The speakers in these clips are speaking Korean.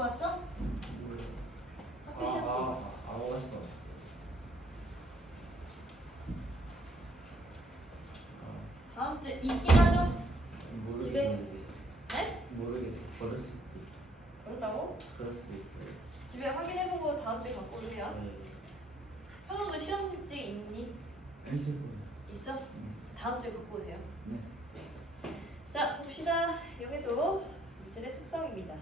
갖고 왔어? 학교 시험 안 왔어. 다음 주에 있긴 하죠? 집에? 모르겠는데. 네? 모르겠어. 그럴 수도 있어. 그렇다고? 그럴 수도 있어요. 집에 확인해보고 다음 주에 갖고 오세요. 네. 현우도 시험지 있니? 있을 거예요. 있어? 다음 주에 갖고 오세요. 네. 자, 봅시다. 여기도 물질의 특성입니다.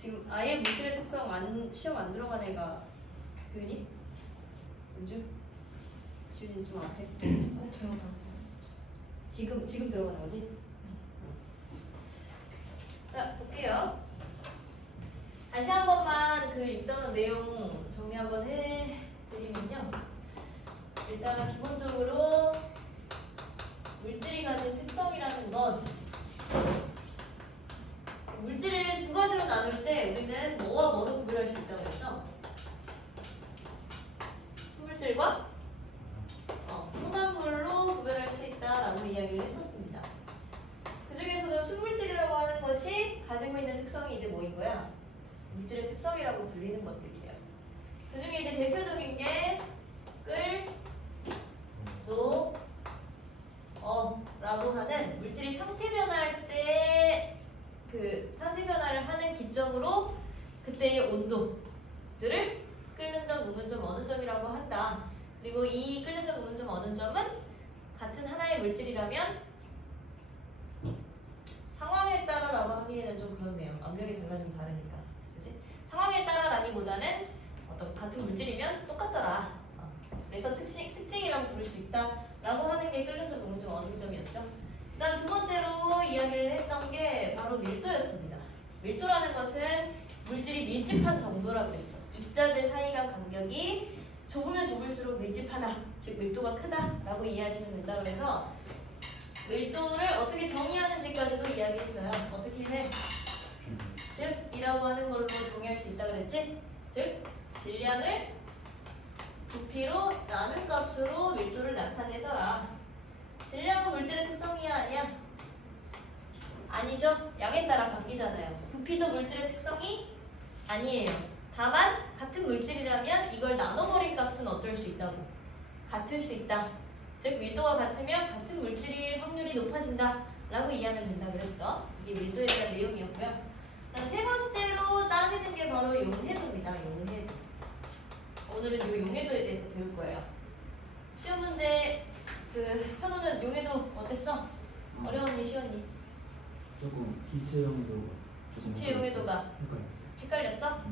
지금 아예 물질의 특성 시험 안 들어간 애가 도윤이? 은주? 지윤이 좀 앞에. 지금 들어가는 거지? 자, 볼게요. 다시 한 번만 그 읽던 내용 정리 한번 해드리면요. 일단 기본적으로 물질이 가진 특성이라는 건 물질을 두 가지로 나눌 때 우리는 뭐와 뭐를 구별할 수 있다고 했어? 순물질과 혼합물로 구별할 수 있다라고 이야기를 했었습니다. 그 중에서도 순물질이라고 하는 것이 가지고 있는 특성이 이제 뭐인 거야? 물질의 특성이라고 불리는 것들이에요. 그 중에 이제 대표적인 게 끌, 도, 라고 하는 물질이 상태 변화할 때 그 상태 변화를 하는 기점으로 그때의 온도들을 끓는 점, 녹는 점, 어느 점이라고 한다. 그리고 이 끓는 점, 녹는 점, 어느 점은 같은 하나의 물질이라면 상황에 따라라고 하기에는 좀 그렇네요. 압력이 좀 다르니까. 그치? 상황에 따라라기보다는 어떤 같은 물질이면 똑같더라. 그래서 특징이라고 부를 수 있다라고 하는 게 끓는 점, 녹는 점, 어느 점이었죠. 그 다음 두 번째로 이야기를 했던 게 바로 밀도였습니다. 밀도라는 것은 물질이 밀집한 정도라고 했어. 입자들 사이 간 간격이 좁으면 좁을수록 밀집하다, 즉 밀도가 크다라고 이해하시면 된다고 해서 밀도를 어떻게 정의하는지까지도 이야기했어요. 어떻게 해? 즉, 이라고 하는 걸로 정의할 수 있다고 그랬지? 즉, 질량을 부피로 나눈 값으로 밀도를 나타내더라. 질량은 물질의 특성이야, 아니야? 아니죠? 양에 따라 바뀌잖아요. 부피도 물질의 특성이 아니에요. 다만 같은 물질이라면 이걸 나눠버린 값은 어떨 수 있다고? 같을 수 있다. 즉 밀도가 같으면 같은 물질일 확률이 높아진다 라고 이해하면 된다 그랬어. 이게 밀도에 대한 내용이었고요. 세 번째로 따지는 게 바로 용해도입니다. 용해도. 오늘은 이 용해도에 대해서 배울 거예요. 시험 문제 현우는 용해도 어땠어? 어려웠니 쉬웠니? 조금 기체 용해도. 기체 용해도가 헷갈렸어?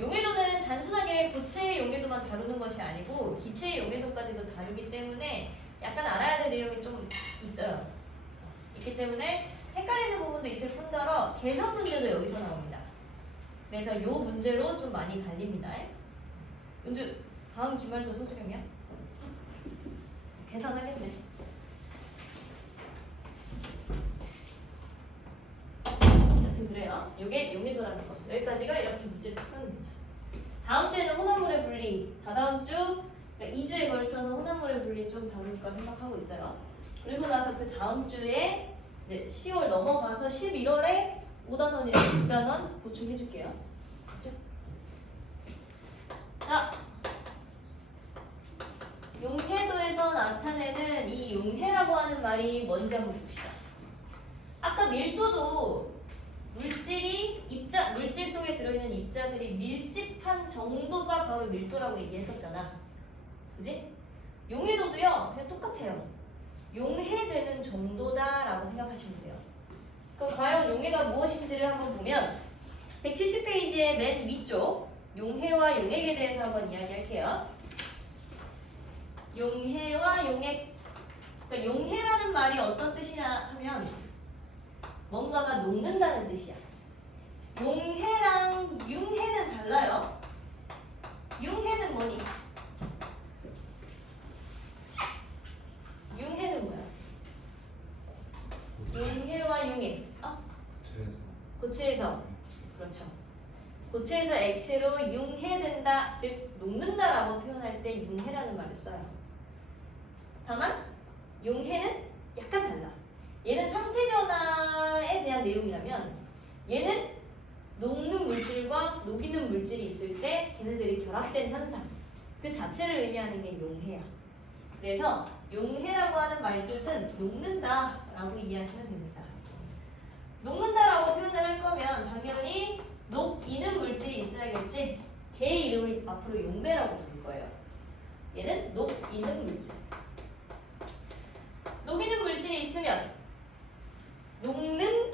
용해도는 단순하게 고체의 용해도만 다루는 것이 아니고 기체의 용해도까지도 다루기 때문에 약간 알아야 될 내용이 좀 있어요. 있기 때문에 헷갈리는 부분도 있을 뿐더러 계산 문제도 여기서 나옵니다. 그래서 이 문제로 좀 많이 갈립니다. 은주 다음 기말도 소수령이야? 계산하겠네. 여튼 그래요. 이게 용해도라는 거. 여기까지가 이렇게 문제 특성입니다. 다음 주에는 혼합물의 분리. 다다음 주, 그러니까 2주에 걸쳐서 혼합물의 분리 좀 다룰까 생각하고 있어요. 그리고 나서 그 다음 주에 10월 넘어가서 11월에 5단원이랑 6단원 보충해줄게요. 그렇죠? 자, 용해도에서 나타내는 이 용해라고 하는 말이 뭔지 한번 봅시다. 아까 밀도도 물질 속에 들어있는 입자들이 밀집한 정도가 바로 밀도라고 얘기했었잖아. 그지? 용해도도요, 그냥 똑같아요. 용해되는 정도다라고 생각하시면 돼요. 그럼 과연 용해가 무엇인지를 한번 보면 170페이지의 맨 위쪽 용해와 용액에 대해서 한번 이야기할게요. 용해와 용액. 그러니까 용해라는 말이 어떤 뜻이냐 하면 뭔가가 녹는다는 뜻이야. 용해랑 융해는 달라요. 융해는 뭐니? 융해는 뭐야? 용해와 융해. 고체에서. 그렇죠. 고체에서 액체로 융해된다, 즉 녹는다라고 표현할 때 융해라는 말을 써요. 다만 용해는 약간 달라. 얘는 상태 변화에 대한 내용이라면 얘는 녹는 물질과 녹이는 물질이 있을 때 걔네들이 결합된 현상 그 자체를 의미하는 게 용해야. 그래서 용해라고 하는 말뜻은 녹는다라고 이해하시면 됩니다. 녹는다라고 표현을 할 거면 당연히 녹이는 물질이 있어야겠지. 걔 이름을 앞으로 용매라고 부를 거예요. 얘는 녹이는 물질. 녹이는 물질이 있으면 녹는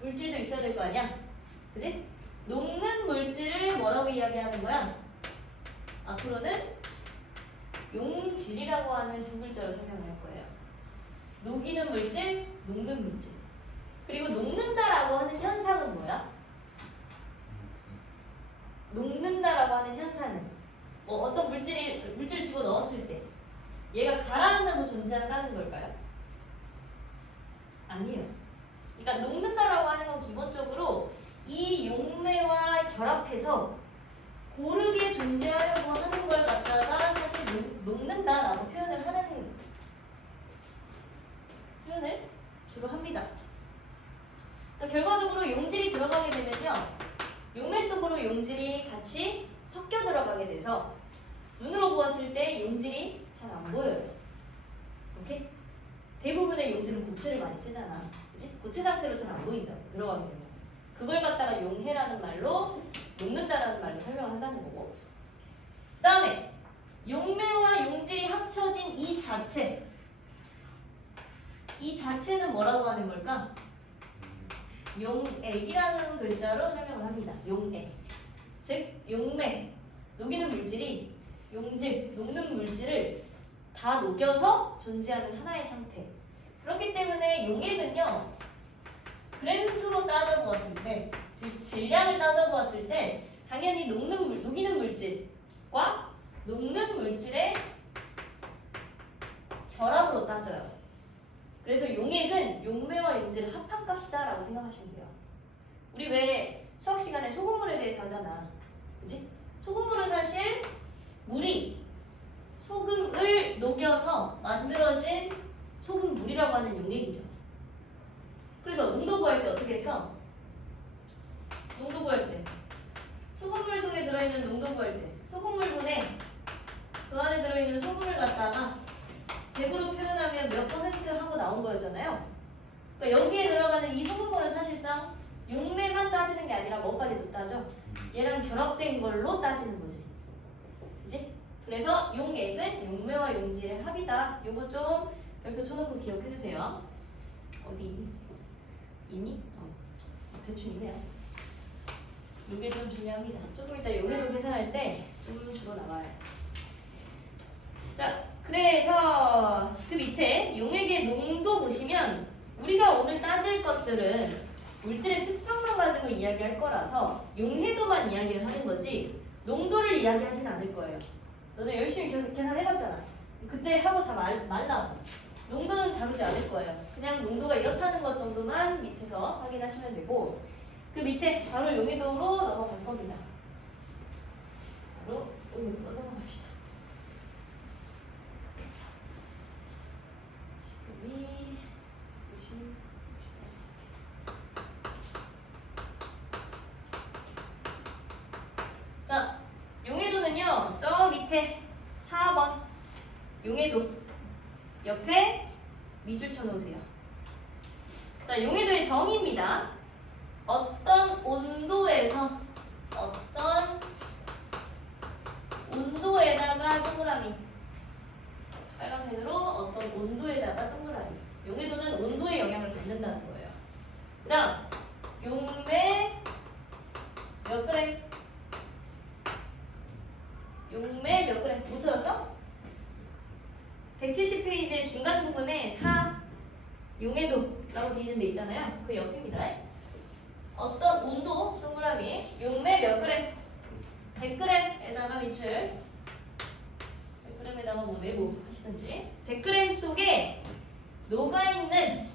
물질도 있어야 될 거 아니야? 그지? 녹는 물질을 뭐라고 이야기하는 거야? 앞으로는 용질이라고 하는 두 글자로 설명할 거예요. 녹이는 물질, 녹는 물질. 그리고 녹는다라고 하는 현상은 뭐야? 녹는다라고 하는 현상은 뭐 어떤 물질을 집어 넣었을 때 얘가 가라앉아서 존재한다는 걸까요? 아니에요. 그러니까 녹는다라고 하는 건 기본적으로 이 용매와 결합해서 고르게 존재하려고 하는 걸 갖다가 사실 녹는다라고 표현을 주로 합니다. 그러니까 결과적으로 용질이 들어가게 되면요. 용매 속으로 용질이 같이 섞여 들어가게 돼서 눈으로 보았을 때 용질이 잘 안 보여요. 오케이? 대부분의 용질은 고체를 많이 쓰잖아. 그치? 고체 상태로 잘 안 보인다. 들어가게 되면. 그걸 갖다가 용해라는 말로 녹는다라는 말로 설명을 한다는 거고. 그 다음에 용매와 용질이 합쳐진 이 자체는 뭐라고 하는 걸까? 용액이라는 글자로 설명을 합니다. 용액. 즉 용매, 녹이는 물질이 용질, 녹는 물질을 다 녹여서 존재하는 하나의 상태. 그렇기 때문에 용액은요. 그램수로 따져보았을 때, 즉 질량을 따져보았을 때 당연히 녹이는 물질과 녹는 물질의 결합으로 따져요. 그래서 용액은 용매와 용질의 합한값이다 라고 생각하시면 돼요. 우리 왜 수학 시간에 소금물에 대해서 하잖아. 그치? 소금물은 사실 물이 소금을 녹여서 만들어진 소금물이라고 하는 용액이죠. 그래서 농도 구할 때 어떻게 했어? 농도 구할 때 소금물 속에 들어있는 농도 구할 때 소금물분에 그 안에 들어있는 소금을 갖다가 100으로 표현하면 몇 퍼센트 하고 나온 거였잖아요. 그러니까 여기에 들어가는 이 소금물은 사실상 용매만 따지는 게 아니라 뭐까지도 따져? 얘랑 결합된 걸로 따지는 거지. 그치? 그래서 용액은 용매와 용질의 합이다. 요거 좀 별표 쳐놓고 기억해주세요. 어디 있니? 있니? 대충 있네요. 이게 좀 중요합니다. 조금 이따 용해도 계산할 때 좀 주로 나와요. 자, 그래서 그 밑에 용액의 농도 보시면 우리가 오늘 따질 것들은 물질의 특성만 가지고 이야기할 거라서 용해도만 이야기를 하는 거지 농도를 이야기하진 않을 거예요. 너네 열심히 계산해봤잖아. 그때 하고 다 말라고. 농도는 다루지 않을 거예요. 그냥 농도가 이렇다는 것 정도만 밑에서 확인하시면 되고 그 밑에 바로 용해도로 넘어갈 겁니다. 바로 용해도로 넘어갑시다. 지금이 90. 자, 용해도는요. 저 밑에 4번 용해도 옆에 밑줄 쳐놓으세요. 자, 용해도의 정의입니다. 어떤 온도에다가 동그라미. 빨간색으로 어떤 온도에다가 동그라미. 용해도는 온도에 영향을 받는다는 거예요. 그 다음 용매 몇 그램? 용매 몇 그램? 못 찾았어? 170페이지의 중간 부분에 4 용해도라고 되어 있는 데 있잖아요. 그 옆입니다. 어떤 온도 동그라미 용매 몇 그램? 100g에다가 밑줄 100g에다가 뭐 내부 하시든지 100g 속에 녹아있는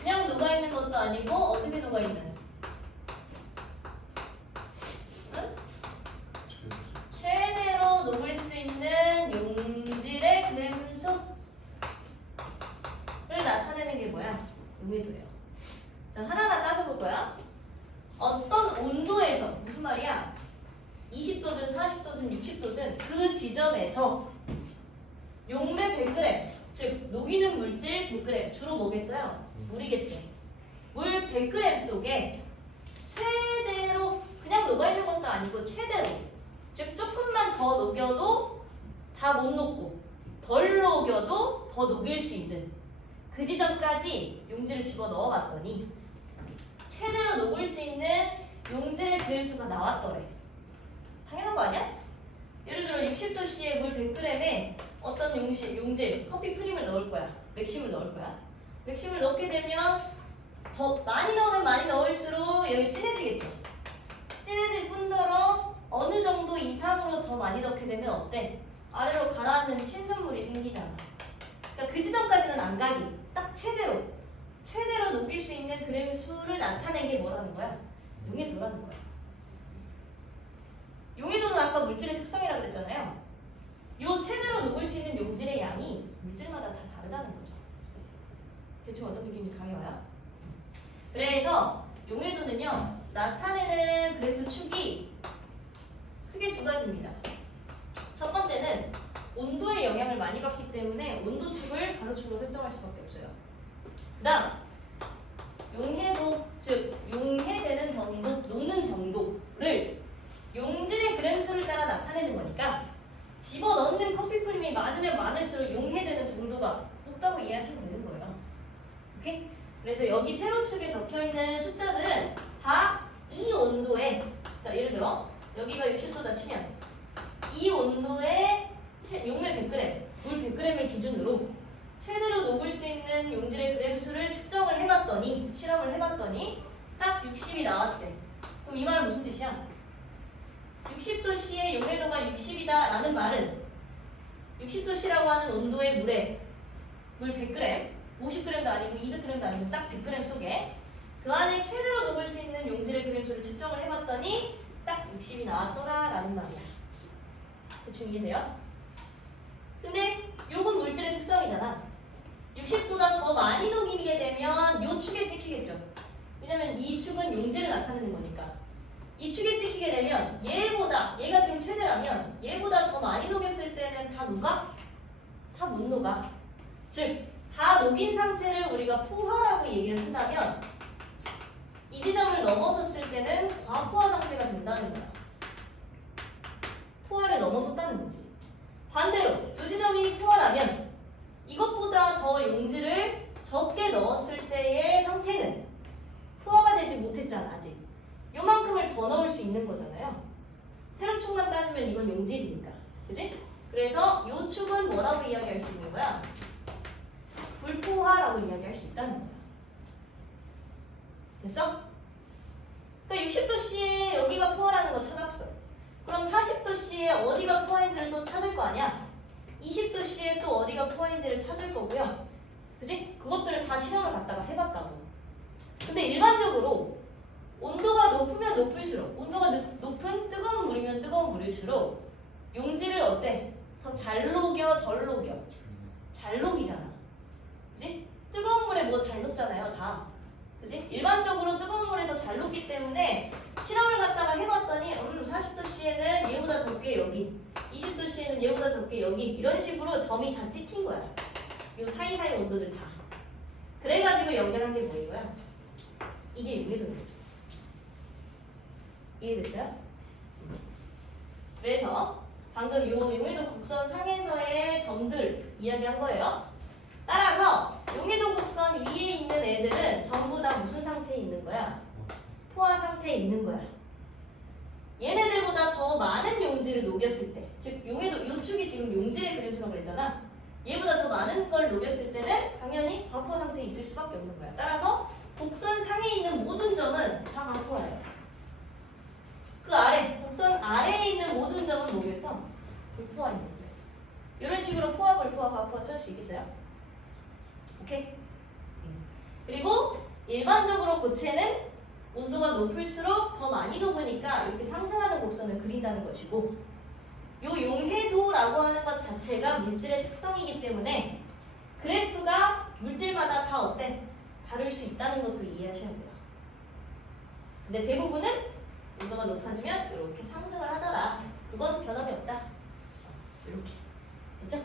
그냥 녹아있는 것도 아니고 어떻게 녹아있는? 응? 최대로 녹을 수 있는 용질의 그램수를 나타내는 게 뭐야? 그 온도에서 무슨 말이야? 20도든 40도든 60도든 그 지점에서 용매 100g, 즉 녹이는 물질 100g, 주로 뭐겠어요? 물이겠지. 물 100g 속에 최대로 그냥 녹아있는 것도 아니고 최대로, 즉 조금만 더 녹여도 다 못 녹고 덜 녹여도 더 녹일 수 있는 그 지점까지 용지를 집어넣어 봤더니 최대로 녹을 수 있는 용질의 그램 수가 나왔더래. 당연한 거 아니야? 예를 들어 60도씨의 물 100g에 어떤 용질, 커피 프림을 넣을 거야. 맥심을 넣을 거야. 맥심을 넣게 되면 더 많이 넣으면 많이 넣을수록 여기 진해지겠죠. 진해질 뿐더러 어느 정도 이상으로 더 많이 넣게 되면 어때? 아래로 가라앉는 침전물이 생기잖아. 그러니까 그 지점까지는 안 가기. 딱 최대로 녹일 수 있는 그램 수를 나타낸 게 뭐라는 거야? 용해도라는 거야. 용해도는 아까 물질의 특성이라고 그랬잖아요. 요 최대로 녹을 수 있는 용질의 양이 물질마다 다 다르다는 거죠. 대충 어떤 느낌이 감이 와요? 그래서 용해도는요, 나타내는 그래프 축이 크게 두 가지입니다. 첫 번째는 온도의 영향을 많이 받기 때문에 온도축을 가로축으로 설정할 수밖에 없어요. 그 다음 용해도, 즉 용해되는 정도, 녹는 정도를 용질의 그램 수를 따라 나타내는 거니까 집어넣는 커피 프림이 많으면 많을수록 용해되는 정도가 높다고 이해하시면 되는 거예요. 오케이? 그래서 여기 세로축에 적혀있는 숫자들은 다 이 온도에, 자 예를 들어 여기가 60도다 치면 이 온도에 용매 100g, 물 100g을 기준으로 최대로 녹을 수 있는 용질의 그램 수를 측정을 해봤더니, 실험을 해봤더니 딱 60이 나왔대. 그럼 이 말은 무슨 뜻이야? 60도씨의 용해도가 60이다 라는 말은 60도씨라고 하는 온도의 물에 물 100g, 50g도 아니고 200g도 아니고 딱 100g 속에 그 안에 최대로 녹을 수 있는 용질의 그램 수를 측정을 해봤더니 딱 60이 나왔더라 라는 말이야. 대충 이해돼요? 근데 요건 물질의 특성이잖아. 60보다 더 많이 녹이게 되면 요 축에 찍히겠죠. 왜냐면 이 축은 용질을 나타내는 거니까. 이 축에 찍히게 되면 얘보다, 얘가 지금 최대라면 얘보다 더 많이 녹였을 때는 다 녹아? 다 못 녹아. 즉, 다 녹인 상태를 우리가 포화라고 얘기를 한다면 이 지점을 넘어섰을 때는 과포화 상태가 된다는 거야. 포화를 넘어섰다는 거지. 반대로 이 지점이 포화라면 이것보다 더 용질을 적게 넣었을 때의 상태는 포화가 되지 못했잖아. 아직 요만큼을 더 넣을 수 있는 거잖아요. 세로축만 따지면 이건 용질이니까, 그지? 그래서 요 축은 뭐라고 이야기할 수 있는 거야? 불포화라고 이야기할 수 있다는 거야. 됐어? 그러니까 60도씨에 여기가 포화라는 거 찾았어. 그럼 40도씨에 어디가 포화인지를 또 찾을 거 아니야? 20도씨에 또 어디가 포화인지를 찾을 거고요. 그지? 그것들을 다 실험을 갖다가 해봤다고. 근데 일반적으로 온도가 높으면 높을수록, 온도가 높은 뜨거운 물이면 뜨거운 물일수록 용질을 어때? 더 잘 녹여, 덜 녹여? 잘 녹이잖아. 그지? 뜨거운 물에 뭐 잘 녹잖아요, 다. 그지? 일반적으로 뜨거운 물에 더 잘 녹기 때문에 실험을 갖다가 해봤더니 40도씨에는 얘보다 적게 여기, 20도씨에는 얘보다 적게 여기, 이런 식으로 점이 다 찍힌 거야. 요 사이사이 온도들 다. 그래가지고 연결한 게 뭐인 거야? 이게 용해도인 거죠. 이해됐어요? 그래서 방금 요 용해도 곡선 상에서의 점들 이야기한 거예요. 따라서 용해도 곡선 위에 있는 애들은 전부 다 무슨 상태에 있는 거야? 포화 상태에 있는 거야. 얘네들보다 더 많은 용질을 녹였을 때, 즉 용해도 요 축이 지금 용질의 그림수라고 그랬잖아. 얘보다 더 많은 걸 녹였을 때는 당연히 과포화 상태에 있을 수밖에 없는 거야. 따라서 곡선 상에 있는 모든 점은 다 과포화예요. 그 아래, 곡선 아래에 있는 모든 점은 뭐겠어? 불포화 있는 거예요. 이런 식으로 포화, 불포화, 과포화 찾을 수 있겠어요? 오케이? 그리고 일반적으로 고체는 온도가 높을수록 더 많이 녹으니까 이렇게 상승하는 곡선을 그린다는 것이고, 요 용해도라고 하는 것 자체가 물질의 특성이기 때문에 그래프가 물질마다 다 어때? 다를 수 있다는 것도 이해하셔야 돼요. 근데 대부분은 온도가 높아지면 이렇게 상승을 하더라. 그건 변함이 없다. 이렇게. 됐죠?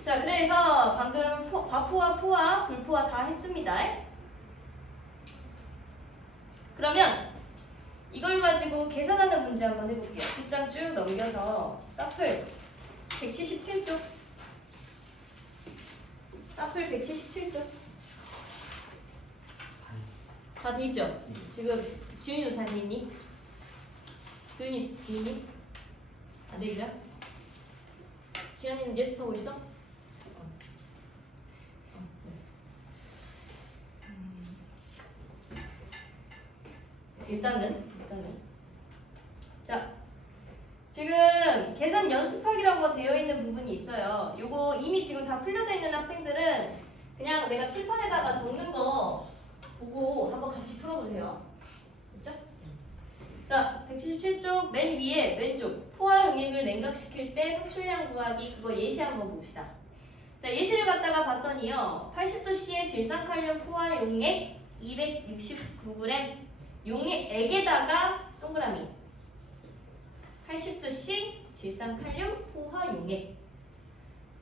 자, 그래서 방금 과포와 포와 불포와 다 했습니다. 그러면 이걸 가지고 계산하는 문제 한번 해볼게요. 뒷장 쭉 넘겨서 사플 177쪽. 사플 177쪽. 다 돼 있죠? 지금 지훈이도 다 돼 있니? 도윤이 돼 있니? 안 돼 있죠? 지현이는 예습하고 있어? 일단은 자, 지금 계산 연습하기라고 되어 있는 부분이 있어요. 요거 이미 지금 다 풀려져 있는 학생들은 그냥 내가 칠판에다가 적는 거 보고 한번 같이 풀어보세요. 됐죠? 자, 177쪽 맨 위에 왼쪽 포화 용액을 냉각시킬 때 석출량 구하기, 그거 예시 한번 봅시다. 자, 예시를 갖다가 봤더니요, 80도씨의 질산칼륨 포화 용액 269g, 용액에다가 동그라미 80도씨 질산칼륨 포화 용액.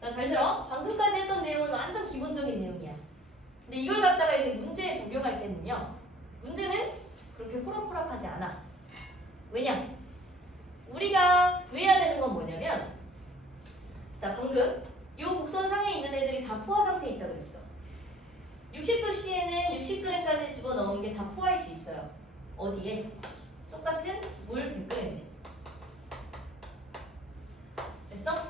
자, 잘 들어. 방금까지 했던 내용은 완전 기본적인 내용이야. 근데 이걸 갖다가 이제 문제에 적용할 때는요, 문제는 그렇게 호락호락하지 않아. 왜냐? 우리가 구해야 되는 건 뭐냐면, 자, 방금 이 곡선상에 있는 애들이 다 포화 상태에 있다고 했어. 60도씨에는 60g까지 집어넣은 게 다 포화일 수 있어요. 어디에? 똑같은 물 100g에. 됐어?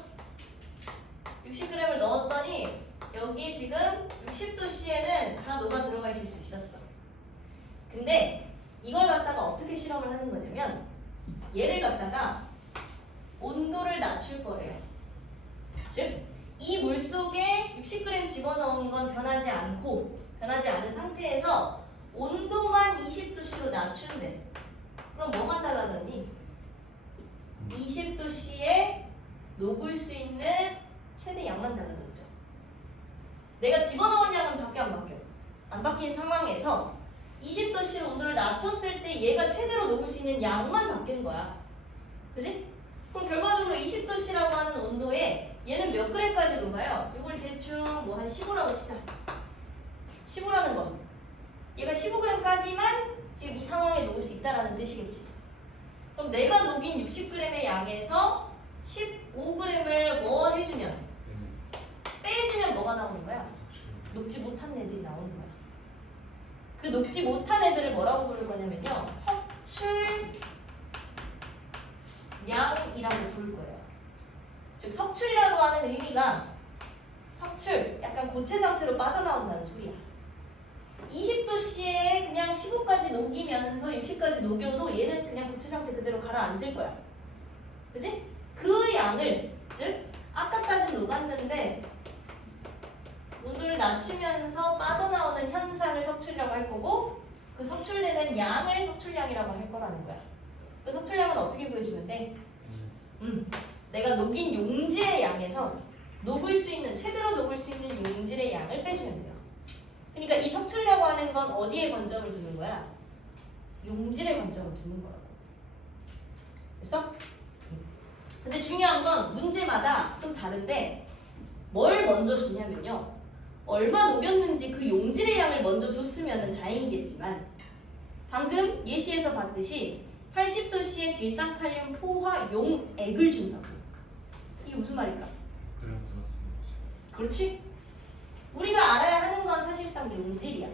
60g을 넣었더니 여기 지금 60도씨에는 다 녹아 들어가 있을 수 있었어. 근데 이걸 갖다가 어떻게 실험을 하는 거냐면, 얘를 갖다가 온도를 낮출 거래요. 즉, 이 물 속에 60g 집어넣은 건 변하지 않은 상태에서 온도만 20도씨로 낮춘대. 그럼 뭐만 달라졌니? 20도씨에 녹을 수 있는 최대 양만 달라졌죠. 내가 집어넣은 양은 바뀌어 안 바뀌어? 안 바뀐 상황에서 20도씨로 온도를 낮췄을 때 얘가 최대로 녹을 수 있는 양만 바뀐 거야. 그지? 그럼 결과적으로 20도씨라고 하는 온도에 얘는 몇 g까지 녹아요? 이걸 대충 뭐 한 15라고 치자. 15라는 건 얘가 15g까지만 지금 이 상황에 녹을 수 있다라는 뜻이겠지. 그럼 내가 녹인 60g의 양에서 15g을 뭐 해주면? 빼주면 뭐가 나오는 거야? 녹지 못한 애들이 나오는 거야. 그 녹지 못한 애들을 뭐라고 부를 거냐면요, 석출량이라고 부를 거예요. 즉, 석출이라고 하는 의미가 석출, 약간 고체 상태로 빠져나온다는 소리야. 20도씨에 그냥 15까지 녹이면서 60까지 녹여도 얘는 그냥 고체 상태 그대로 가라앉을 거야. 그지? 그 양을, 즉 아까까지 녹았는데 온도를 낮추면서 빠져나오는 현상을 석출이라고 할 거고, 그 석출되는 양을 석출량이라고 할 거라는 거야. 그 석출량은 어떻게 보여주면 돼? 내가 녹인 용질의 양에서 최대로 녹을 수 있는 용질의 양을 빼주면 돼요. 그러니까 이 석출이라고 하는 건 어디에 관점을 두는 거야? 용질에 관점을 두는 거라고. 됐어? 근데 중요한 건 문제마다 좀 다른데, 뭘 먼저 주냐면요, 얼마 녹였는지 그 용질의 양을 먼저 줬으면 다행이겠지만, 방금 예시에서 봤듯이 80도씨의 질산칼륨 포화 용액을 준다고. 이게 무슨 말일까? 그럼 들었습니다. 그렇지? 우리가 알아야 하는 건 사실상 용질이야.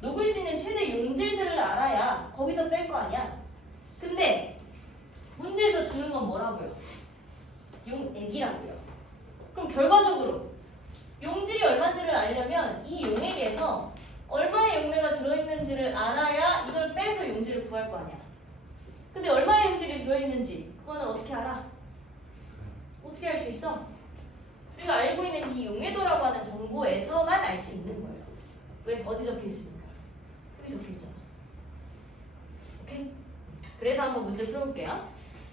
녹을 수 있는 최대 용질들을 알아야 거기서 뺄 거 아니야. 근데 문제에서 주는 건 뭐라고요? 용액이라고요. 그럼 결과적으로 용질이 얼마인지를 알려면 이 용액에서 얼마의 용매가 들어있는지를 알아야 이걸 빼서 용질을 구할 거 아니야. 근데 얼마의 용질이 들어있는지 그거는 어떻게 알아? 어떻게 알 수 있어? 우리가 알고 있는 이 용해도라고 하는 정보에서만 알 수 있는 거예요. 왜? 어디 적혀 있습니까? 여기 적혀 있잖아. 오케이? 그래서 한번 문제 풀어볼게요.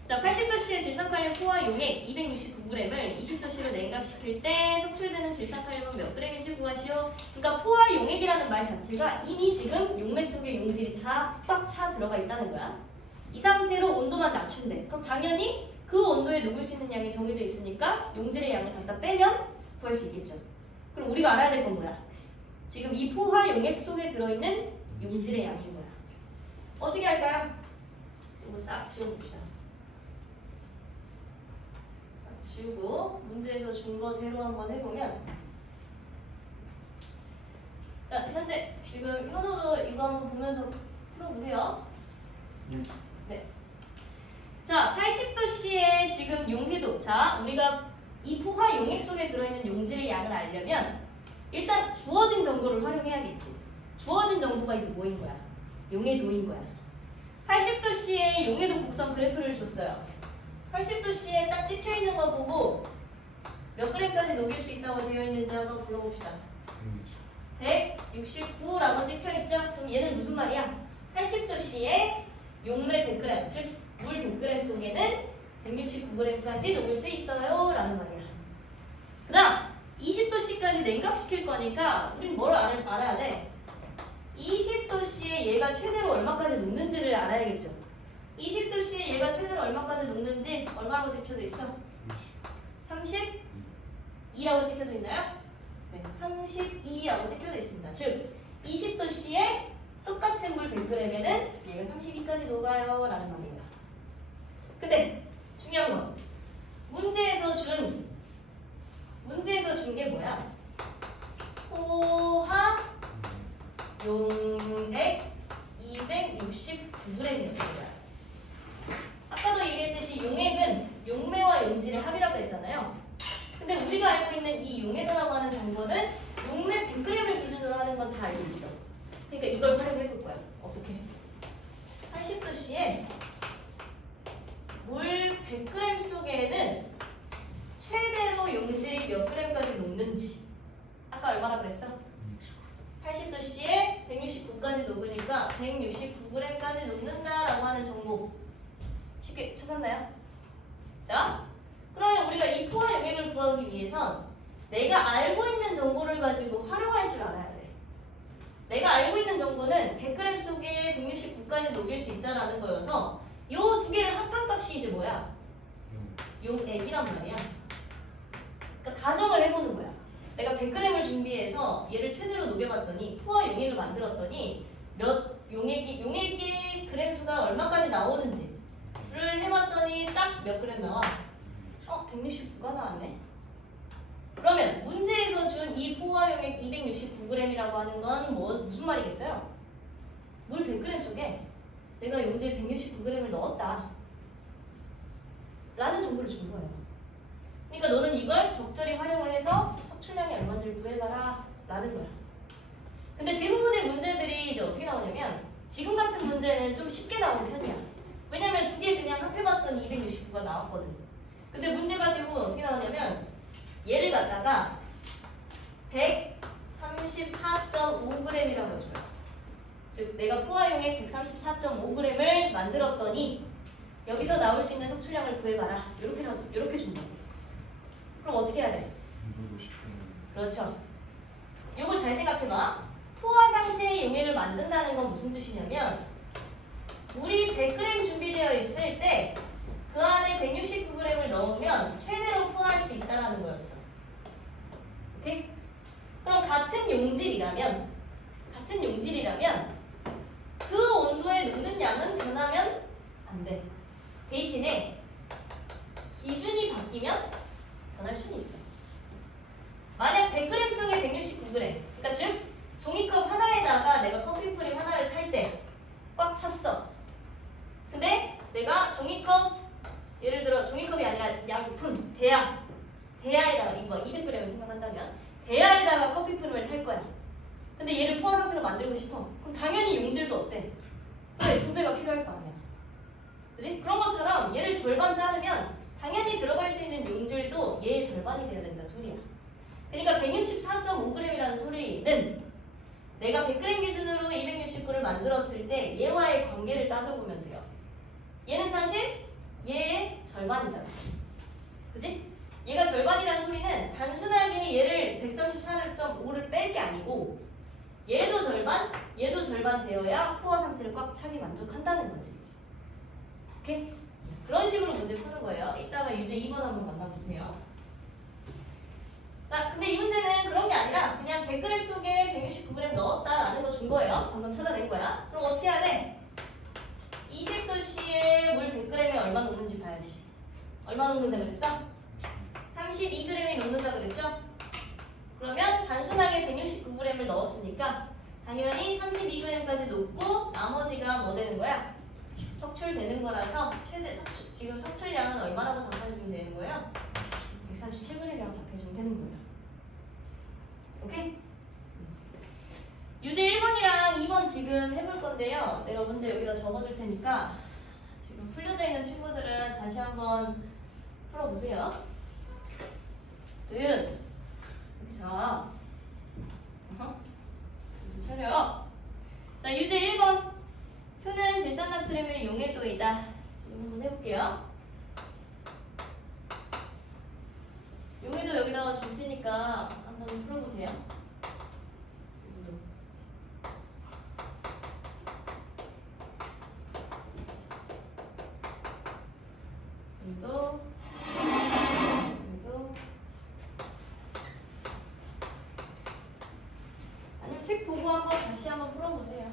자, 80도씨의 질산칼륨 포화 용액 269g을 20도씨로 냉각시킬 때 속출되는 질산칼륨은 몇 g인지 구하시오. 그러니까 포화 용액이라는 말 자체가 이미 지금 용매 속에 용질이 다 꽉 차 들어가 있다는 거야. 이 상태로 온도만 낮춘대. 그럼 당연히 그 온도에 녹을 수 있는 양이 정해져 있으니까 용질의 양을 갖다 빼면 구할 수 있겠죠. 그럼 우리가 알아야 될 건 뭐야? 지금 이 포화 용액 속에 들어있는 용질의 양인 거야. 어떻게 할까요? 이거 싹 지워봅시다. 지우고 문제에서 준 거대로 한번 해보면, 자, 현재 지금 현우도 이거 한번 보면서 풀어보세요. 네. 자, 80도씨의 지금 용기도. 자, 우리가 이 포화 용액 속에 들어있는 용질의 양을 알려면 일단 주어진 정보를 활용해야겠지. 주어진 정보가 이제 뭐인 거야? 용해도인 거야. 80도씨의 용해도 곡선 그래프를 줬어요. 80도씨에 딱 찍혀있는 거 보고 몇 g까지 녹일 수 있다고 되어 있는지 한번 불러봅시다. 169라고 찍혀있죠? 그럼 얘는 무슨 말이야? 80도씨에 용매 100g, 즉 물 100g 속에는 169g까지 녹일 수 있어요 라는 말이야. 그 다음 20도씨까지 냉각시킬 거니까 우린 뭘 알아야 돼? 20도씨에 얘가 최대로 얼마까지 녹는지를 알아야겠죠. 20도씨에 얘가 최대로 얼마까지 녹는지 얼마라고 찍혀져 있어? 32라고 찍혀져 있나요? 네, 32라고 찍혀져 있습니다. 즉 20도씨에 똑같은 물 100g에는 얘가 32까지 녹아요 라는 말이에요. 근데 중요한 건 문제에서 준 게 뭐야? 포화 용액 269g이었던 거야. 아까도 얘기했듯이 용액은 용매와 용질의 합이라고 했잖아요. 근데 우리가 알고 있는 이 용액이라고 하는 정보는 용매 100g을 기준으로 하는 건 다 알고 있어. 그러니까 이걸 활용해 볼 거야. 어떻게? 80도씨에 물 100g 속에는 최대로 용질이 몇 g까지 녹는지. 아까 얼마나 그랬어? 80도씨에 169까지 녹으니까 169g까지 녹는다라고 하는 정보 쉽게 찾았나요? 자, 그러면 우리가 이 포화 용액을 구하기 위해선 내가 알고 있는 정보를 가지고 활용할 줄 알아야 돼. 내가 알고 있는 정보는 100g 속에 169까지 녹일 수 있다는 거여서 이 두 개를 합한 값이 이제 뭐야? 용액이란 말이야. 그러니까 가정을 해보는 거야. 내가 100g을 준비해서 얘를 최대로 녹여봤더니 포화 용액을 만들었더니 용액의 그램 수가 얼마까지 나오는지를 해봤더니 딱 몇 그램 나와? 169가 나왔네. 그러면 문제에서 준 이 포화 용액 269g이라고 하는 건 무슨 말이겠어요? 물 100g 속에 내가 용질 169g을 넣었다 라는 정보를 준 거예요. 그러니까 너는 이걸 적절히 활용을 해서 석출량이 얼마인지를 구해봐라 라는 거야. 근데 대부분의 문제들이 이제 어떻게 나오냐면 지금 같은 문제는 좀 쉽게 나오는 편이야. 왜냐면 두 개 그냥 합해봤더니 269가 나왔거든. 근데 문제가 대부분 어떻게 나오냐면 얘를 갖다가 134.5g이라고 해줘요. 즉 내가 포화용액 134.5g을 만들었더니 여기서 나올 수 있는 석출량을 구해봐라. 이렇게 준다. 그럼 어떻게 해야 돼? 그렇죠. 이거 잘 생각해봐. 포화 상태의 용액을 만든다는 건 무슨 뜻이냐면 물이 100g 준비되어 있을 때 그 안에 169g을 넣으면 최대로 포화할 수 있다는 거였어. 오케이? 그럼 같은 용질이라면 그 온도에 녹는 양은 변하면 안 돼. 대신에 기준이 바뀌면 변할 수는 있어. 만약 100g 속에 169g, 그러니까 즉 종이컵 하나에다가 내가 커피 프림 하나를 탈 때 꽉 찼어. 근데 내가 종이컵, 예를 들어 종이컵이 아니라 양품, 대야에다가 이거 200g을 생각한다면 대야에다가 커피 프림을 탈 거야. 근데 얘를 포화 상태로 만들고 싶어. 그럼 당연히 용질도 어때? 그래, 2배가 필요할 거 아니야. 그지? 그런 것처럼 얘를 절반 자르면 당연히 들어갈 수 있는 용질도 얘의 절반이 돼야 된다는 소리야. 그러니까 164.5g이라는 소리는 내가 100g 기준으로 269를 만들었을 때 얘와의 관계를 따져보면 돼요. 얘는 사실 얘의 절반이잖아. 그지? 얘가 절반이라는 소리는 단순하게 얘를 134.5를 뺄 게 아니고 얘도 절반 되어야 포화 상태를 꽉 차게 만족한다는 거지. 오케이? 그런 식으로 문제 푸는 거예요. 이따가 유제 2번 한번 만나보세요. 자, 근데 이 문제는 그런 게 아니라 그냥 100g 속에 169g 넣었다라는 거 준 거예요. 방금 찾아낸 거야. 그럼 어떻게 해야 돼? 20도씨에 물 100g에 얼마 녹는지 봐야지. 얼마 녹는다 그랬어? 32g이 녹는다 그랬죠? 그러면 단순하게 169g을 넣었으니까 당연히 32g까지 녹고 나머지가 뭐 되는 거야? 석출되는 거라서 지금 석출량은 얼마라고 답해주면 되는 거예요? 137g이라고 답해주면 되는 거예요. 오케이? 유제 1번이랑 2번 지금 해볼 건데요. 내가 문제 여기다 적어줄 테니까 지금 풀려져 있는 친구들은 다시 한번 풀어보세요. 도윤! 이렇게 자. 정신 차려. 자, 유제 1번. 표는 질산나트륨의 용해도이다. 지금 한번 해볼게요. 용해도 여기다가 줄 테니까 한번 풀어보세요. 용도. 아니면 책 보고 한번 다시 한번 풀어보세요.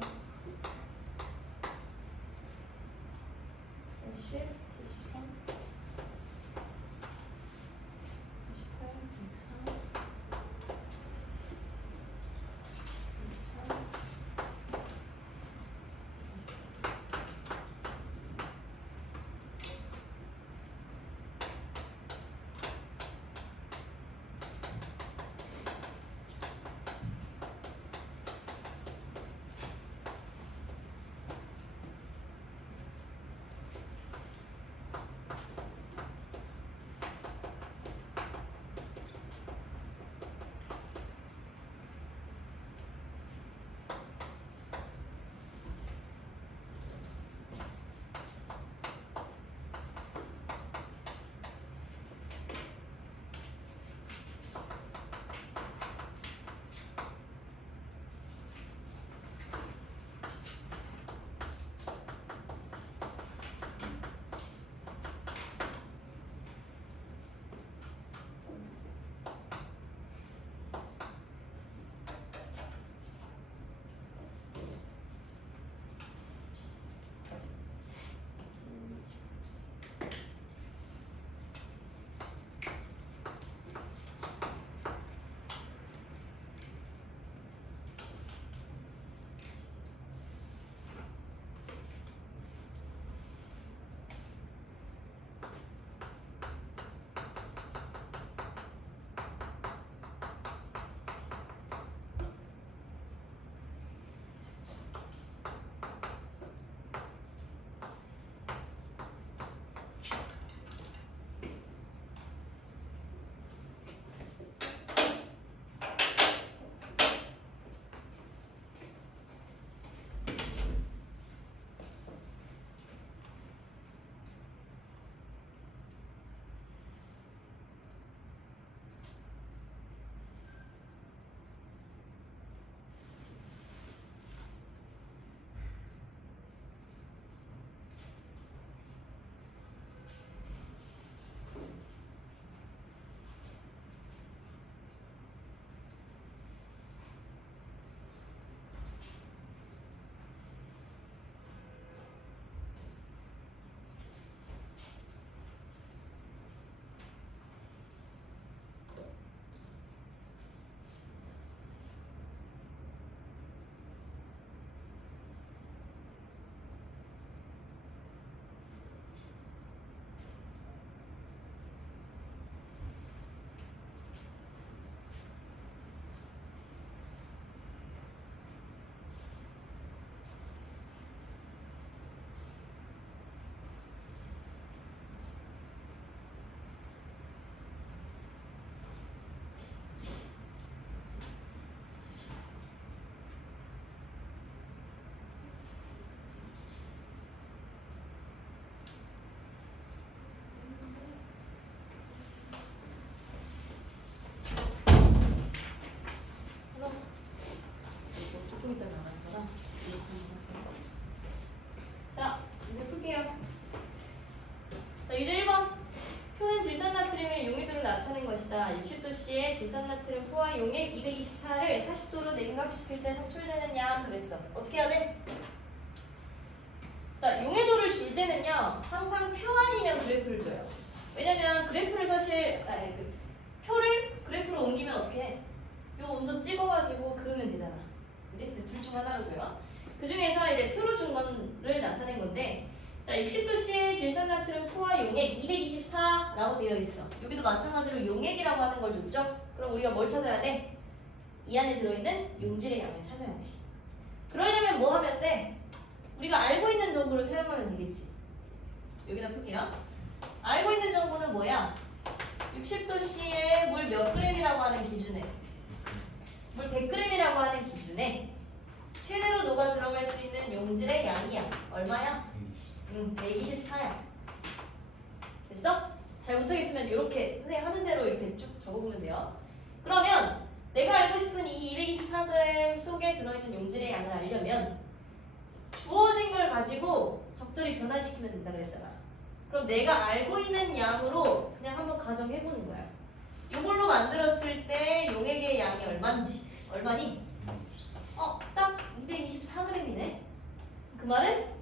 40, 73, 28, 103, 63. 자, 60도씨의 질산나트륨 포화 용액 224를 40도로 냉각시킬 때 석출되는 양 그랬어. 어떻게 해야 돼? 자, 용해도를 줄 때는요, 항상 표 아니면 그래프를 줘요. 왜냐면 그래프를 사실, 표를 그래프로 옮기면 어떻게 해? 요 온도 찍어가지고 그으면 되잖아. 그지? 그래서 둘 중 하나로 줘요. 그 중에서 이제 표로 준 거를 나타낸 건데, 자, 60도씨의 질산나트륨 포화 용액 224라고 되어 있어. 여기도 마찬가지로 용액이라고 하는 걸 줬죠? 그럼 우리가 뭘 찾아야 돼? 이 안에 들어있는 용질의 양을 찾아야 돼. 그러려면 뭐 하면 돼? 우리가 알고 있는 정보를 사용하면 되겠지. 여기다 풀게요. 알고 있는 정보는 뭐야? 60도씨의 물 몇 그램이라고 하는 기준에, 물 100g이라고 하는 기준에 최대로 녹아 들어갈 수 있는 용질의 양이야. 얼마야? 124야. 됐어? 잘 못하겠으면 이렇게 선생님 하는 대로 이렇게 쭉 적어보면 돼요. 그러면 내가 알고 싶은 이 224g 속에 들어있는 용질의 양을 알려면 주어진 걸 가지고 적절히 변환시키면 된다 그랬잖아. 그럼 내가 알고 있는 양으로 그냥 한번 가정해보는 거야. 이걸로 만들었을 때 용액의 양이 얼마니? 딱 224g이네. 그 말은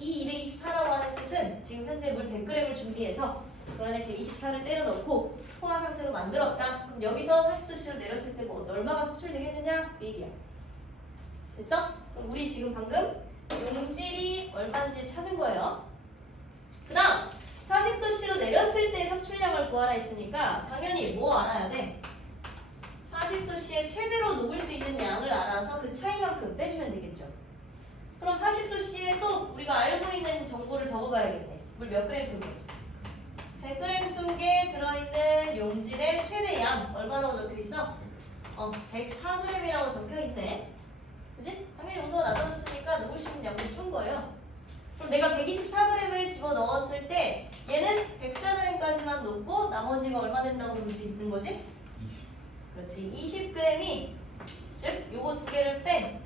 이 224라고 하는 뜻은 지금 현재 물 100g을 준비해서 그 안에 124를 때려 넣고 포화 상태로 만들었다. 그럼 여기서 40도씨로 내렸을 때 뭐 얼마가 석출되겠느냐? 그 얘기야. 됐어? 그럼 우리 지금 방금 용질이 얼마인지 찾은 거예요. 그 다음 40도씨로 내렸을 때 석출량을 구하라 했으니까 당연히 뭐 알아야 돼? 40도씨에 최대로 녹을 수 있는 양을 알아서 그 차이만큼 빼주면 되겠죠. 그럼 40도씨에 또 우리가 알고 있는 정보를 적어봐야겠네. 물 몇 그램 속에? 100g 속에 들어있는 용질의 최대 양 얼마라고 적혀있어? 104g이라고 적혀있네. 그치? 당연히 온도가 낮아졌으니까 녹을 수 있는 양을 준 거예요. 그럼 내가 124g을 집어넣었을 때 얘는 104g까지만 녹고 나머지가 얼마 된다고 볼 수 있는 거지? 20. 그렇지. 20g이 즉 요거 두 개를 뺀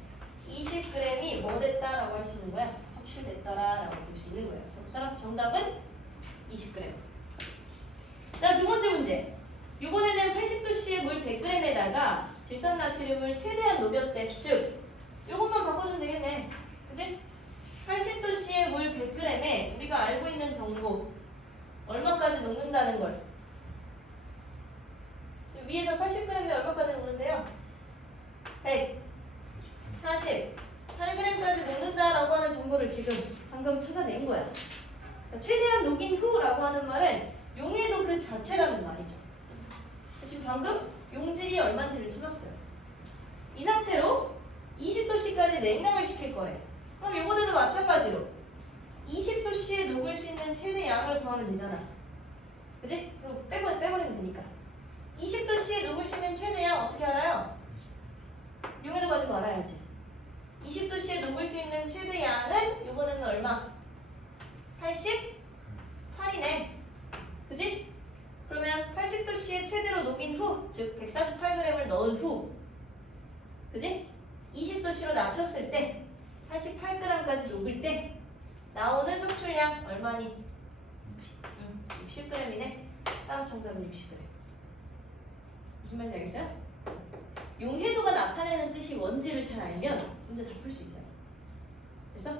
20g이 뭐 됐다라고 할 수 있는 거야? 석출됐다라고 볼 수 있는 거예요. 따라서 정답은 20g. 다음 두 번째 문제. 이번에는 80도씨의 물 100g에다가 질산나트륨을 최대한 녹였대. 즉 요것만 바꿔주면 되겠네. 그치? 80도씨의 물 100g에 우리가 알고 있는 정보 얼마까지 녹는다는 걸. 위에서 80g에 얼마까지 녹는데요? 148g까지 녹는다라고 하는 정보를 지금 방금 찾아낸 거야. 그러니까 최대한 녹인 후라고 하는 말은 용해도 그 자체라는 말이죠. 지금 방금 용질이 얼마인지를 찾았어요. 이 상태로 20도씨까지 냉각을 시킬 거래. 그럼 이번에도 마찬가지로 20도씨에 녹을 수 있는 최대 양을 구하면 되잖아. 그지? 그리고 빼버리면 되니까. 20도씨에 녹을 수 있는 최대 양 어떻게 알아요? 용해도 가지고 알아야지. 20도씨에 녹을 수 있는 최대 양은 이번에는 얼마? 88이네. 그지? 그러면 80도씨에 최대로 녹인 후, 즉 148g을 넣은 후, 그지? 20도씨로 낮췄을 때 88g까지 녹을 때 나오는 석출량 얼마니? 60g이네. 따라서 정답은 60g. 무슨 말인지 알겠어요? 용해도가 나타내는 뜻이 뭔지를 잘 알면 문제 다 풀 수 있어요. 됐어?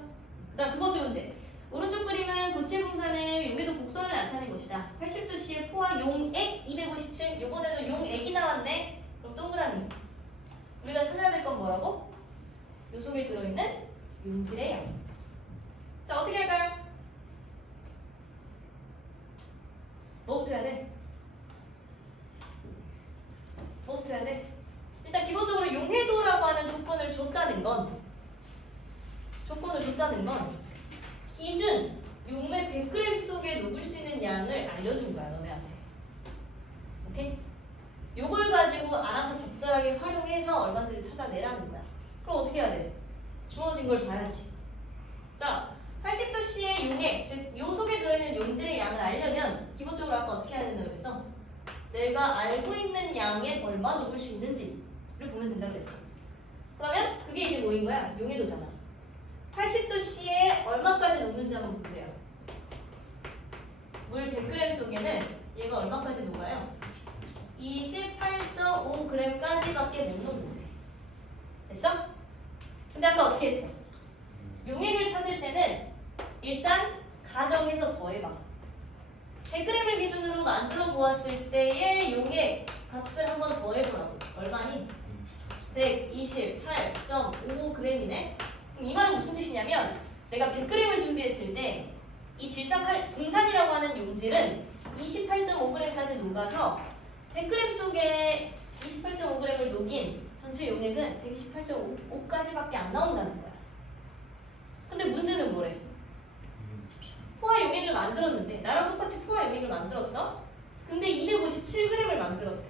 그 다음 두 번째 문제. 오른쪽 그림은 고체 분산의 용해도 곡선을 나타낸 것이다. 80도씨의 포화 용액 257. 이번에는 용액이 나왔네. 그럼 동그라미. 우리가 찾아야 될 건 뭐라고? 요 속에 들어있는 용질의 양. 자, 어떻게 할까요? 뭐부터 해야 돼? 뭐부터 해야 돼? 일단 기본적으로 용해도라고 하는 조건을 줬다는 건 기준 용매 100g 속에 녹을 수 있는 양을 알려준 거야, 너네한테. 오케이? 요걸 가지고 알아서 적절하게 활용해서 얼마인지를 찾아내라는 거야. 그럼 어떻게 해야 돼? 주어진 걸 봐야지. 자, 80도씨의 용액, 즉 요 속에 들어있는 용질의 양을 알려면 기본적으로 아까 어떻게 해야 된다고 했어? 내가 알고 있는 양에 얼마 녹을 수 있는지를 보면 된다고 그랬죠. 그러면 그게 이제 뭐인 거야? 용해도잖아. 80도씨에 얼마까지 녹는지 한번 보세요. 물 100g 속에는 얘가 얼마까지 녹아요? 28.5g까지밖에 못 넣는데. 됐어? 근데 아까 어떻게 했어? 용액을 찾을 때는 일단 가정해서 더해봐. 100g을 기준으로 만들어 보았을 때의 용액 값을 한번 더해보라고. 얼마니? 128.5g이네. 그럼 이 말은 무슨 뜻이냐면 내가 100g을 준비했을 때 이 동산이라고 하는 용질은 28.5g까지 녹아서 100g 속에 28.5g을 녹인 전체 용액은 128.5까지밖에 안 나온다는 거야. 근데 문제는 뭐래? 포화 용액을 만들었는데 나랑 똑같이 포화 용액을 만들었어? 근데 257g을 만들었대.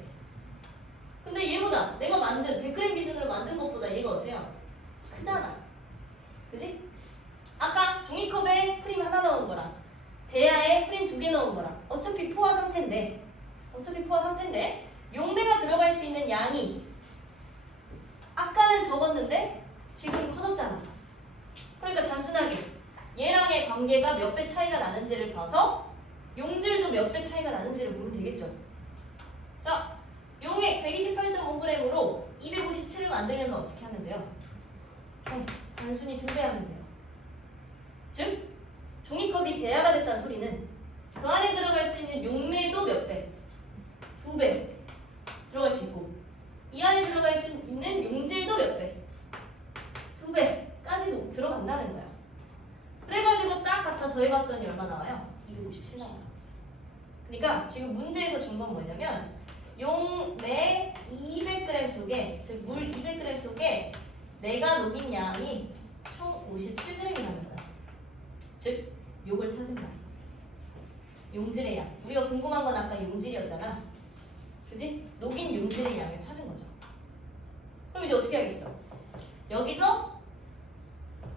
근데 얘보다 내가 만든 100g 기준으로 만든 것보다 얘가 어째요? 크잖아. 그지? 아까 종이컵에 프림 하나 넣은 거랑 대야에 프림 2개 넣은 거랑 어차피 포화 상태인데 용매가 들어갈 수 있는 양이 아까는 적었는데 지금 커졌잖아. 그러니까 단순하게 얘랑의 관계가 몇 배 차이가 나는지를 봐서 용질도 몇 배 차이가 나는지를 보면 되겠죠. 자, 용액 128.5g으로 257을 만들려면 어떻게 하면 돼요? 단순히 2배 하면 돼요. 즉, 종이컵이 대야가 됐다는 소리는 그 안에 들어갈 수 있는 용매도 몇 배? 2배 들어갈 수 있고 이 안에 들어갈 수 있는 용질도 몇 배? 2배까지 들어간다는 거야. 그래가지고 딱 갖다 더해봤더니 얼마 나와요? 257 나와요. 그러니까 지금 문제에서 준 건 뭐냐면 용매 200g 속에, 즉 물 200g 속에 내가 녹인 양이 총 57g이라는 거야. 즉 요걸 찾은 거야. 용질의 양. 우리가 궁금한 건 아까 용질이었잖아. 그지? 녹인 용질의 양을 찾은 거죠. 그럼 이제 어떻게 하겠어? 여기서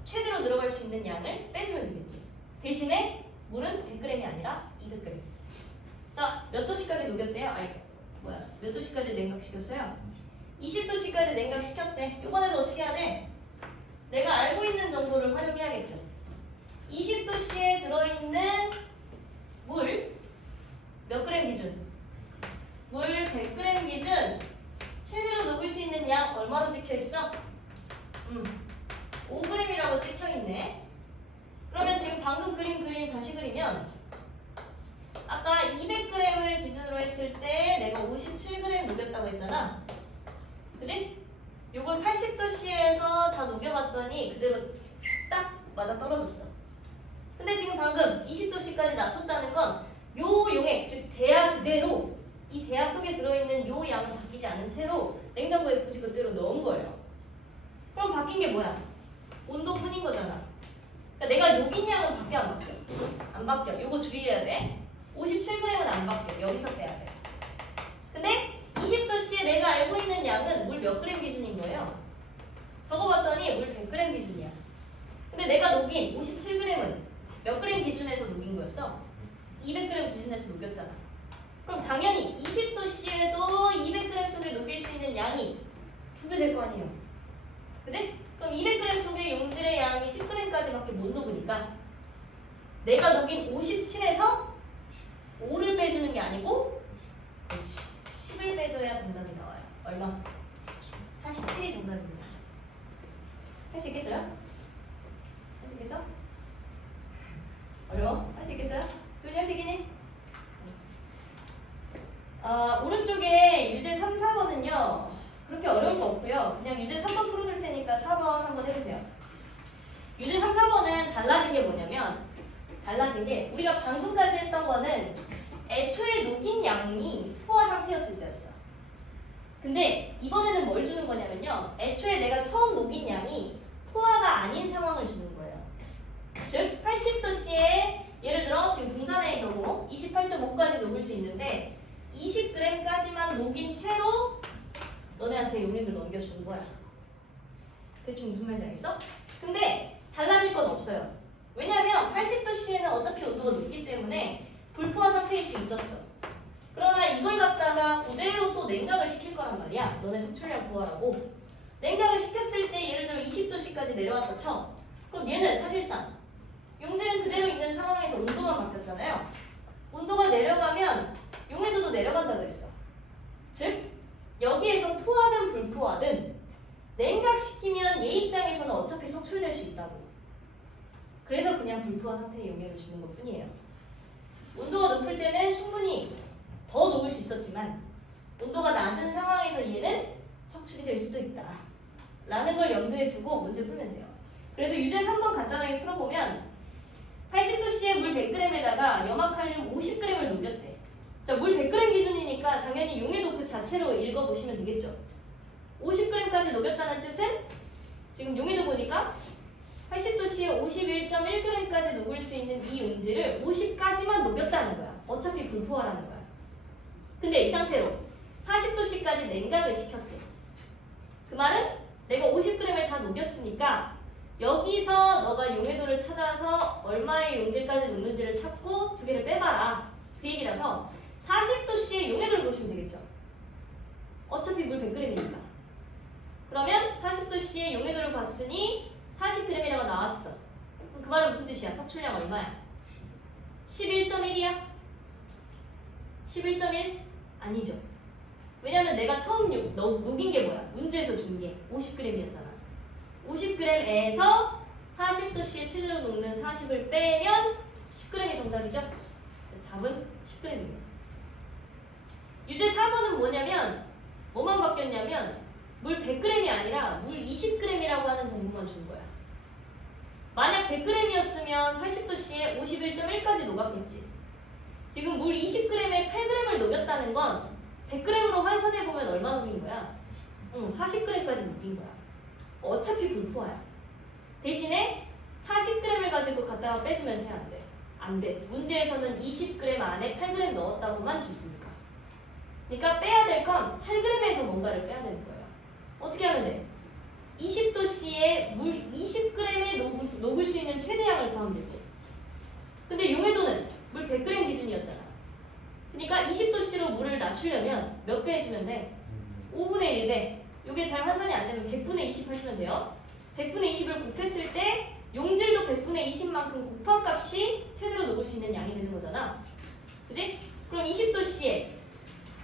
최대로 들어갈 수 있는 양을 빼주면 되겠지. 대신에 물은 100g이 아니라 200g. 자, 몇 도씨까지 녹였대요? 몇 도씨까지 냉각시켰어요? 20도씨까지 냉각시켰대. 이번에도 어떻게 해야 돼? 내가 알고 있는 정도를 활용해야겠죠. 20도씨에 들어있는 물 몇 그램 기준? 물 100g 기준 최대로 녹을 수 있는 양 얼마로 찍혀있어? 5g이라고 찍혀있네. 그러면 지금 방금 그림 다시 그리면 아까 200g을 기준으로 했을 때 내가 57g 녹였다고 했잖아. 그지? 요걸 80도씨에서 다 녹여봤더니 그대로 딱 맞아 떨어졌어. 근데 지금 방금 20도씨까지 낮췄다는 건 요 용액, 즉 대야 그대로 이 대야 속에 들어있는 요 양은 바뀌지 않은 채로 냉장고에 굳이 그대로 넣은 거예요. 그럼 바뀐 게 뭐야? 온도뿐인 거잖아. 그러니까 내가 녹인 양은 바뀌어 안 바뀌어? 안 바뀌어. 요거 주의해야 돼. 57g은 안 바뀌어. 여기서 빼야 돼. 근데 20도씨에 내가 알고 있는 양은 물 몇 그램 기준인 거예요? 적어봤더니 물 100g 기준이야. 근데 내가 녹인 57g은 몇 그램 기준에서 녹인 거였어? 200g 기준에서 녹였잖아. 그럼 당연히 20도씨에도 200g 속에 녹일 수 있는 양이 2배 될 거 아니에요. 그지? 그럼 200g 속에 용질의 양이 10g까지밖에 못 녹으니까 내가 녹인 57에서 5를 빼주는 게 아니고 그렇지. 10을 빼줘야 정답이 나와요. 얼마? 47이 정답입니다. 할 수 있겠어요? 할 수 있겠어? 어려워? 할 수 있겠어요? 조은이 할 수 있겠니? 오른쪽에 유제 3, 4번은요 그렇게 어려울 거 없고요. 그냥 유제 3번 풀어줄 테니까 4번 한번 해보세요. 유제 3, 4번은 달라진 게 뭐냐면 달라진 게 우리가 방금까지 했던 거는 애초에 녹인 양이 포화 상태였을 때였어. 근데 이번에는 뭘 주는 거냐면요. 애초에 내가 처음 녹인 양이 포화가 아닌 상황을 주는 거예요. 즉 80도씨에 예를 들어 지금 분산의 경우 28.5까지 녹을 수 있는데 20g까지만 녹인 채로 너네한테 용액을 넘겨주는 거야. 대충 무슨 말인지 알겠어? 근데 달라질 건 없어요. 왜냐하면 80도씨에는 어차피 온도가 높기 때문에 불포화 상태일 수 있었어. 그러나 이걸 갖다가 그대로 또 냉각을 시킬 거란 말이야. 너네 속출량 구하라고. 냉각을 시켰을 때 예를 들어 20도씨까지 내려왔다 쳐. 그럼 얘는 사실상 용질은 그대로 있는 상황에서 온도만 바뀌었잖아요. 온도가 내려가면 용해도도 내려간다고 했어. 불포화 상태의 용액을 주는 것 뿐이에요. 온도가 높을 때는 충분히 더 녹을 수 있었지만 온도가 낮은 상황에서 얘는 석출이 될 수도 있다 라는 걸 염두에 두고 문제 풀면 돼요. 그래서 유제 3번 간단하게 풀어보면 80도씨의 물 100g에다가 염화칼륨 50g을 녹였대. 자, 물 100g 기준이니까 당연히 용해도 그 자체로 읽어보시면 되겠죠. 50g까지 녹였다는 뜻은 지금 용해도 보니까 80도씨에 51.1g까지 녹을 수 있는 이 용지를 50까지만 녹였다는 거야. 어차피 불포화라는 거야. 근데 이 상태로 40도씨까지 냉각을 시켰대. 그 말은 내가 50g을 다 녹였으니까 여기서 너가 용해도를 찾아서 얼마의 용질까지 녹는지를 찾고 두 개를 빼봐라. 그 얘기라서 40도씨의 용해도를 보시면 되겠죠. 어차피 물 100g이니까. 그러면 40도씨의 용해도를 봤으니 40g이라고 나왔어. 그럼 그 말은 무슨 뜻이야? 석출량 얼마야? 11.1이야? 11.1? 아니죠. 왜냐면 내가 처음 녹인 게 뭐야? 문제에서 준 게 50g이었잖아. 50g에서 40도씨에 최대로 녹는 40을 빼면 10g이 정답이죠? 답은 10g입니다. 유제 4번은 뭐냐면 뭐만 바뀌었냐면 물 100g이 아니라 물 20g이라고 하는 정보만 준 거야. 만약 100g이었으면 80도씨에 51.1까지 녹았겠지. 지금 물 20g에 8g을 녹였다는 건 100g으로 환산해보면 얼마 녹인 거야? 40g까지 녹인 거야. 어차피 불포화야. 대신에 40g을 가지고 갖다가 빼주면 돼, 안 돼? 안 돼. 문제에서는 20g 안에 8g 넣었다고만 줬으니까. 그러니까 빼야 될 건 8g에서 뭔가를 빼야 되는 거예요. 어떻게 하면 돼? 20도씨에 물 20g에 녹을 수 있는 최대량을 더하면 되지. 근데 용해도는 물 100g 기준이었잖아. 그러니까 20도씨로 물을 낮추려면 몇 배 해주면 돼? 5분의 1배. 이게 잘 환산이 안 되면 100분의 20 하시면 돼요. 100분의 20을 곱했을 때 용질도 100분의 20만큼 곱합값이 최대로 녹을 수 있는 양이 되는 거잖아. 그지? 그럼 20도씨에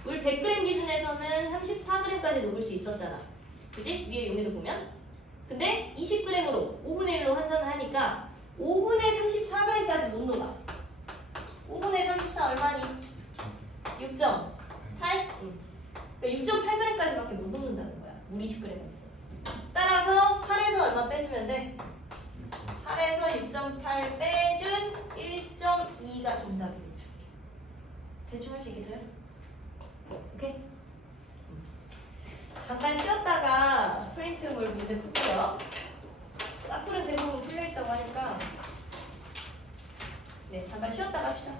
물 100g 기준에서는 34g까지 녹을 수 있었잖아. 그지? 위에 용해도 보면. 근데 20g으로 5분의 1로 환산을 하니까 5분의 34g까지 못 녹아. 5분의 34 얼마니? 6.8? 그러니까 6.8g까지밖에 못 녹는다는 거야. 물 20g. 따라서 8에서 얼마 빼주면 돼? 8에서 6.8 빼준 1.2가 정답이겠죠. 대충 할 수 있겠어요? 오케이? 잠깐 쉬었다가 프린트물 문제 풀게요. 앞으로 대부분 풀려있다고 하니까 네, 잠깐 쉬었다가 합시다.